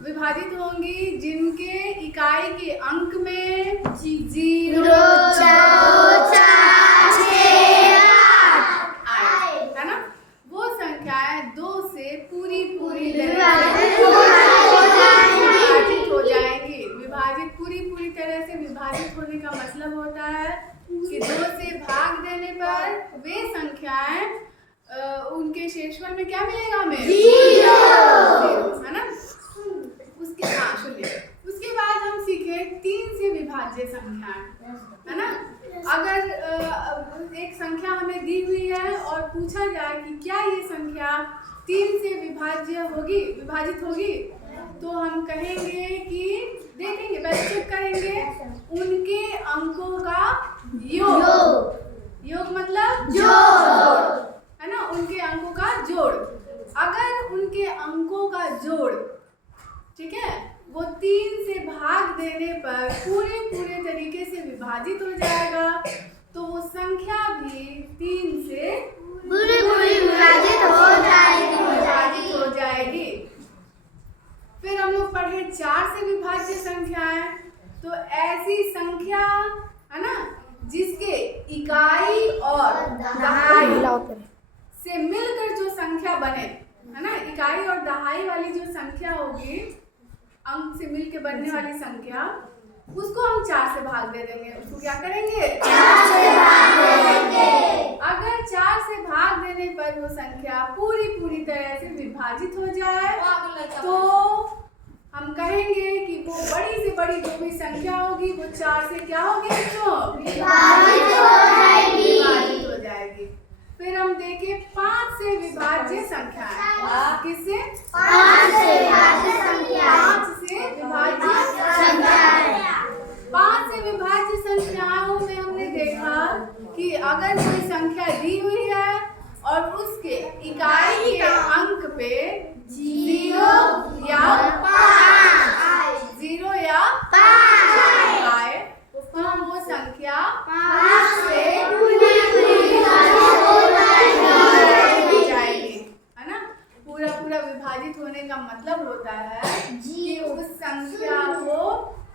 विभाजित होंगी जिनके इकाई के अंक में 0, 4, 8 है ना। वो संख्याएं 2 से पूरी विभाजित हो जाएंगी। विभाजित पूरी तरह से विभाजित होने का मतलब होता है कि 2 से भाग देने पर वे संख्याएं उनके शेषफल में क्या मिलेगा हमें? 0 है ना। उसके बाद हम सीखे 3 से विभाज्य संख्याएं है ना। अगर एक संख्या हमें दी हुई है और पूछा जाए कि क्या ये संख्या 3 से विभाजित होगी, तो हम कहेंगे कि देखेंगे, पहले चेक करेंगे उनके अंकों का योग मतलब जोड़ है ना। उनके अंकों का जोड़, अगर उनके अंकों का जोड़ ठीक है वो 3 से भाग देने पर पूरे तरीके से विभाजित हो जाएगा, तो वो संख्या भी 3 से विभाजित हो जाएगी। फिर हम लोग पढ़े 4 से विभाज्य संख्याएं। तो ऐसी संख्या है ना जिसके इकाई और दहाई से मिलकर जो संख्या बने है ना, इकाई और दहाई वाली जो संख्या होगी, अंक से मिलकर बनने वाली संख्या, उसको हम 4 से भाग दे देंगे। उसको क्या करेंगे? 4 से भाग देंगे। अगर 4 से भाग देने पर वो संख्या पूरी तरह से विभाजित हो जाए, तो हम कहेंगे कि वो बड़ी से बड़ी जो भी संख्या होगी वो 4 से क्या होगी बच्चों? विभाजित हो जाएगी। फिर हम देखें 5 से विभाज्य संख्याएं। किससे? 5 से विभाज्य संख्याएं। 5 से विभाज्य संख्याओं में हमने देखा कि अगर कोई संख्या दी हुई है और उसके इकाई के अंक पे 0 या 5 आए, तो हम वो संख्या 5 से पूरा विभाजित होने का मतलब होता है कि उस संख्या को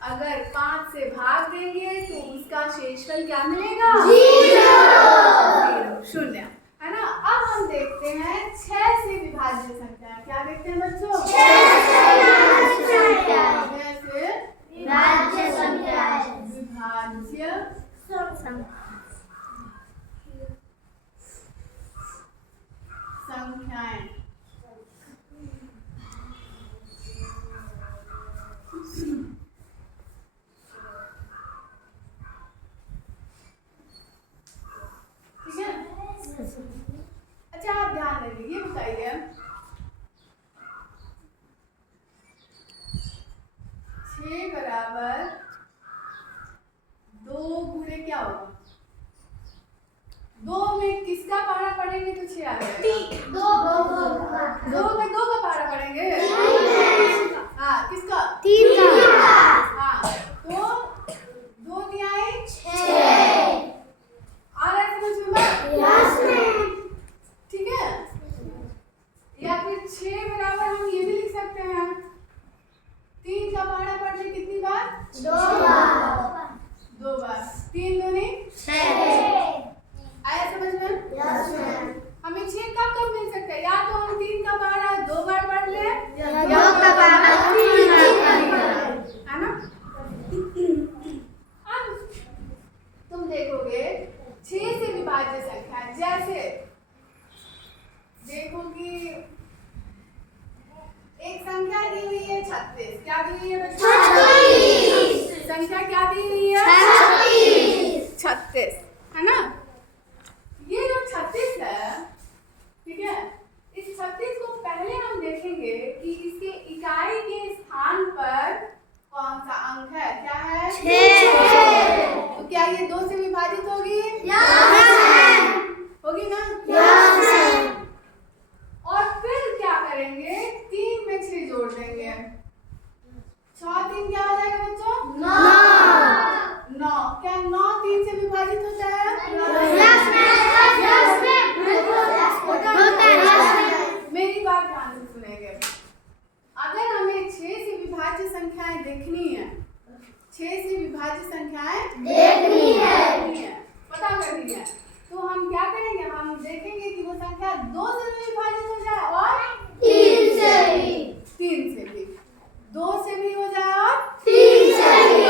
अगर 5 से भाग देंगे तो उसका शेषफल क्या मिलेगा? 0 है ना। अब हम देखते हैं 6 से विभाज्य संख्या। क्या देखते हैं बच्चों? 6 से विभाज्य संख्याएं। ठीक है। अच्छा आप ध्यान रखिए, ये बताइए 6 बराबर 2 गुणे क्या होगा? 2 में किसका पहाड़ा पढ़ेंगे तो 6 आ जाएगा। 2 में 2 का पहाड़ा पढ़ेंगे। हाँ किसका? 3 का। हाँ तो 2 तिहाई 6 आ रहा है समझ में? ठीक है। या फिर 6 बराबर हम ये भी लिख सकते हैं 3 का पहाड़ा पढ़ने कितनी बार? 2 बार। 3 दूनी 6 आया समझ में? हमें 6 कब मिल सकता है? या तो हम 3 का पहाड़ा 2 बार पढ़ ले है ना। अब तुम देखोगे 6 से विभाज्य संख्या, जैसे देखो कि एक संख्या दी हुई है 36। क्या दी हुई है बच्चों? 36। संख्या क्या दी हुई है? 36 है ना। ये जो 36 है, ठीक है, इस 36 को पहले हम देखेंगे कि इसके इकाई के स्थान पर कौन सा अंक है? क्या है? 6। तो क्या ये 2 से विभाजित होगी? होगी ना? और फिर क्या करेंगे? 3 में 6 जोड़ देंगे। 6 3 क्या हो जाएगा बच्चों? 9। क्या 9 3 से विभाजित होता है? मेरी बात ध्यान से सुनेंगे। 6 से विभाज्य संख्याएं देखनी है। पता करनी है। तो हम क्या करेंगे, हम देखेंगे कि वो संख्या 2 से भी विभाजित हो जाए और 3 से भी, 3 से भी, 2 से भी हो जाए और 3 से भी।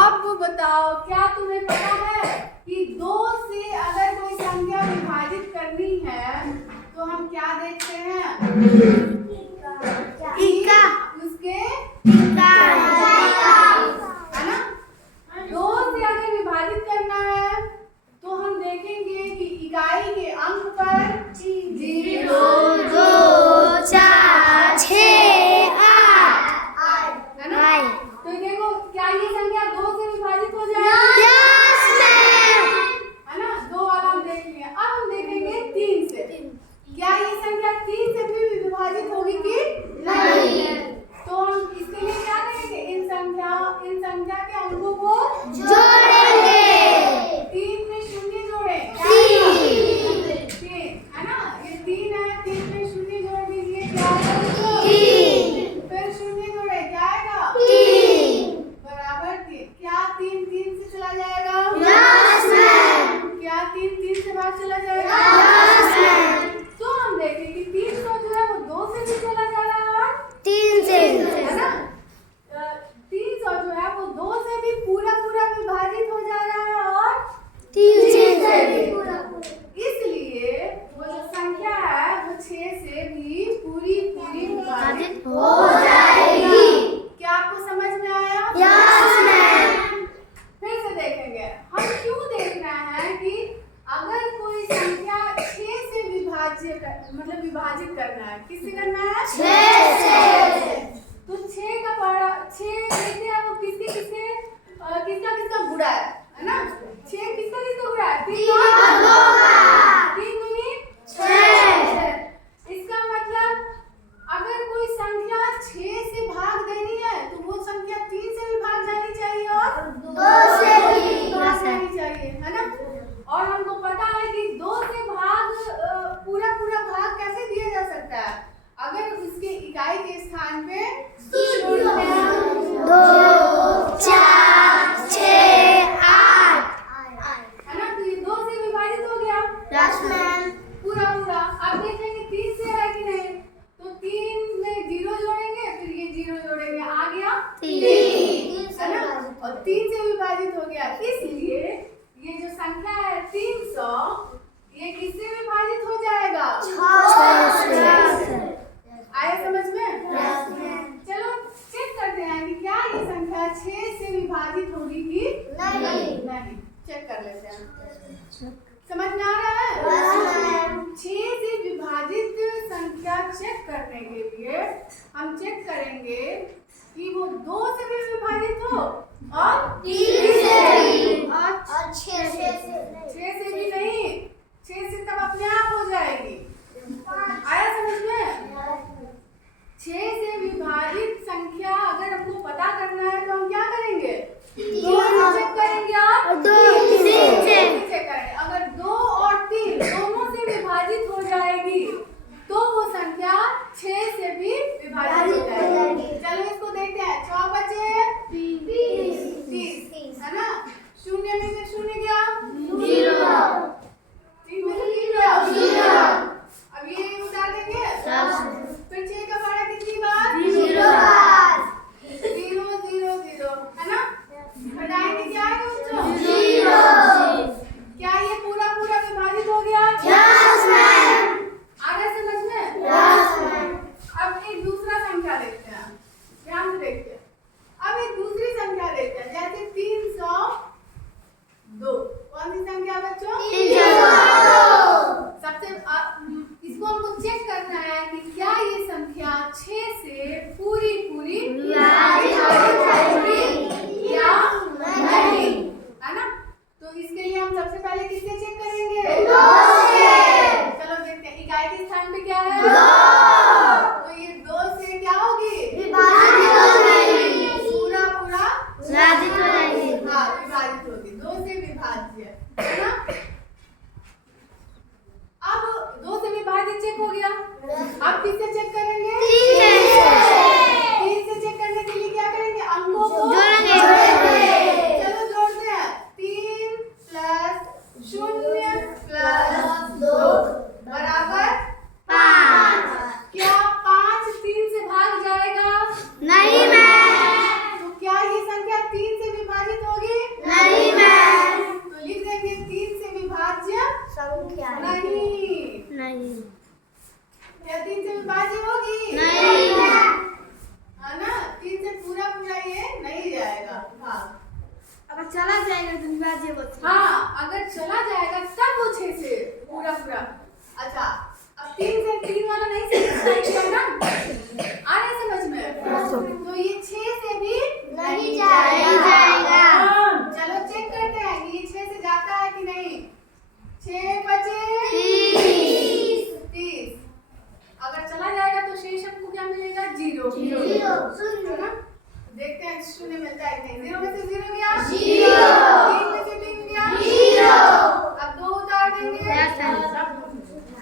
अब बताओ, क्या तुम्हें पता है कि 2 से अगर कोई संख्या विभाजित करनी है तो हम क्या देखते हैं, इक्का, उसके इक्का, है ना। 2 से अगर विभाजित करना है तो हम देखेंगे कि इकाई के अंक पर 0, 2, 4, 6, 8 है ना। तो देखो, क्या ये संख्या 2 से विभाजित हो जाएगी, यस मैम। है ना। 2 वाला हम देख लिए। अब हम देखेंगे 3 से, क्या ये संख्या 3 से भी विभाजित होगी कि नहीं। तो हम इसके लिए क्या करेंगे, इन संख्या के अंकों को जोड़ेंगे। 3 में शून्य जोड़ें, 3, है ना। ये 3 है, 3 में शून्य जोड़ दीजिए, क्या आएगा, 3, फिर शून्य जोड़े, क्या आएगा, 3, बराबर 3। क्या 3 3 से चला जाएगा, यस मैम, क्या 3 3 से बाहर चला जाएगा, यस मैम। तो हम देखें कि 300 जो है वो 2 से भी चला जा रहा है और 3 से, है ना। 300 जो है वो 2 से भी पूरा विभाजित हो जा रहा है और 3 से इसलिए वो जो संख्या है वो 6 से भी पूरी विभाजित हो जाएगी। क्या आपको समझ में आया, यस मैम। फिर से देखेंगे। हम क्यों देख रहे हैं कि अगर कोई संख्या 6 से विभाजित करना है, किससे करना है, 6 से। तो 6 का पढ़ा 6 देखते हैं वो किसका गुणा है ना। 6 किसका गुणा है, 3 और 2 का, 3 दूनी 6। इसका मतलब अगर कोई संख्या 6 से भाग देनी है तो वो संख्या 3 से भी भाग जानी चाहिए और 2 से भी भाग जानी चाहिए, है ना। और हमको पता है कि 2 से भाग पूरा भाग कैसे दिया जा सकता है, अगर उसके इकाई के स्थान पे 2, 4, 6, 8, है ना। तो ये 2 से विभाजित हो गया, यस मैम। पूरा। अब देखेंगे 3 से है कि नहीं, तो 3 में 0 जोड़ेंगे, फिर ये 0 जोड़ेंगे, आ गया 3 है ना, और 3 से विभाजित हो गया। इसलिए ये जो संख्या है 300, ये किससे विभाजित हो जाएगा, 6 से। आया समझ में। Yes ma'am. चलो चेक करते हैं कि क्या ये संख्या 6 से विभाजित होगी कि नहीं। चेक कर लेते हैं, समझ में आ रहा है। Yes ma'am. 6 से विभाजित संख्या चेक करने के लिए हम चेक करेंगे कि वो 2 से भी विभाजित हो और 3 से भी और 6 से 6 से भी नहीं, 6 से तब अपने आप हो जाएगी। आया समझ में। 6 से विभाजित संख्या अगर हमको पता करना है तो हम क्या करेंगे, 2 से चेक करेंगे और 2 से चेक करेंगे। अगर 2 और 3 दोनों से विभाजित हो जाएगी तो वो संख्या 6 से भी विभाजित हो जाएगी। चलो इसको देखते हैं। 6 बचे 30, है ना। 0 में से 0 गया 0, 3 में से 3 गया 0। अब ये उतार देंगे, जीरो जीरो है ना। देखते हैं शून्य मिलता है कि नहीं। जीरो में से जीरो गया, जीरो। तीन में से तीन गया, जीरो। अब दो उतार देंगे,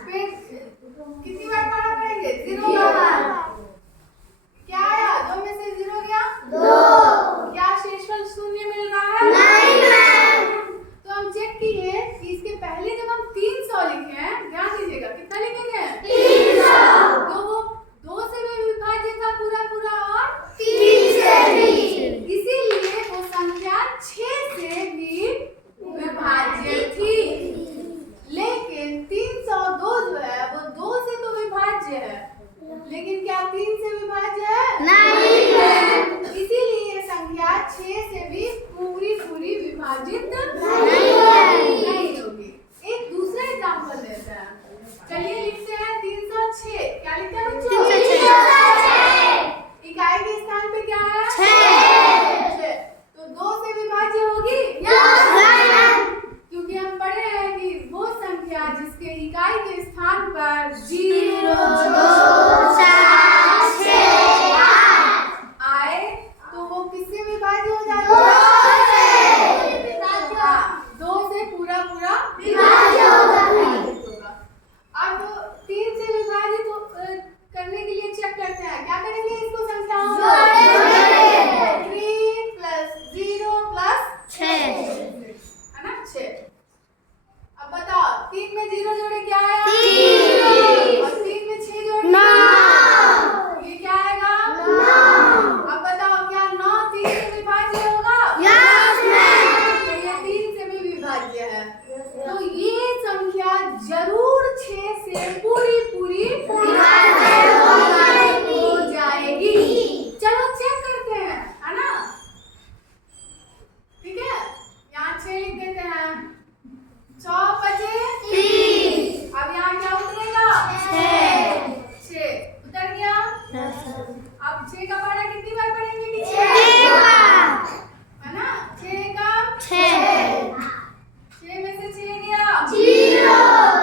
फिर कितनी बार खाना पड़ेंगे, जीरो बार। क्या आया, दो में से जीरो गया, दो। क्या शेषफल शून्य मिल रहा है, नहीं मैम। तो हम चेक किए कि इसके पहले जब हम 300 लिखे हैं, ध्यान दीजिएगा कितना लिखेंगे, 300। तो वो दो से भी विभाज्य था पूरा पूरा और 3 से भी। इसीलिए वो संख्या 6 से भी विभाज्य थी। लेकिन 302 जो है वो 2 से तो विभाज्य है, लेकिन क्या 3 से विभाज्य है, नहीं मैम। इसीलिए ये संख्या 6 से भी पूरी पूरी विभाजित नहीं होगी। एक दूसरा एग्जांपल लेते हैं, चलिए लिखते हैं 306। क्या लिखते हैं बच्चों, 306। इकाई के स्थान पे क्या है, 6। तो 2 से विभाज्य होगी, क्योंकि हम पढ़े हैं कि वो संख्या जिसके इकाई के स्थान पर 0, 2, 4, 6, 8 आए तो वो किससे विभाज्य हो जाता है, 2 से पूरा पूरा विभाज्य होगा। अब 3 से विभाजित करने के लिए चेक करते हैं, क्या करेंगे, इसको संख्याओं में 3 प्लस 0 प्लस 6। है ना 6। अब बताओ 3 में 0 जोड़े क्या आया, 3। और 3 में 6 जोड़े 9। ये क्या आएगा, 9। अब बताओ क्या 9 3 से विभाज्य होगा, यस मैम। तो ये 3 से भी विभाज्य है, तो ये संख्या जरूर 6 से पूरी पूरी विभाज्य हो जाएगी। चलो चेक करते हैं, है ना, ठीक है, यहाँ 6 लिख देते हैं, 6 बचे 3। अब यहाँ क्या उतरेगा, 6 उतर गया। अब 6 का पढ़ा कितनी बार पढ़ेंगे कि 6 है ना, 6 का 6 में से 6 गया, 0।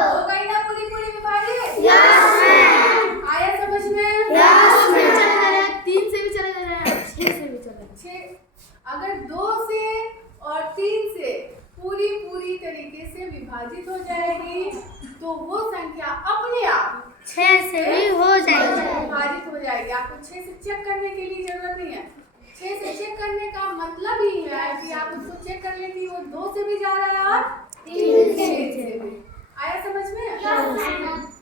हो गई ना पूरी पूरी विभाजित, यस मैम। आया समझ में, यस मैम। 3 से भी चला जा रहा है, 6 से भी चला 6 अगर 2 से और 3 से पूरी पूरी तरीके से विभाजित हो जाएगी तो वो संख्या अपने आप 6 से भी हो जाएगी। विभाजित हो जाएगी। आपको 6 से चेक करने के लिए जरूरत नहीं है, 6 से चेक करने का मतलब ही है कि आप उसको चेक कर लें कि वो 2 से भी जा रहा है और 3 से भी। आया समझ में,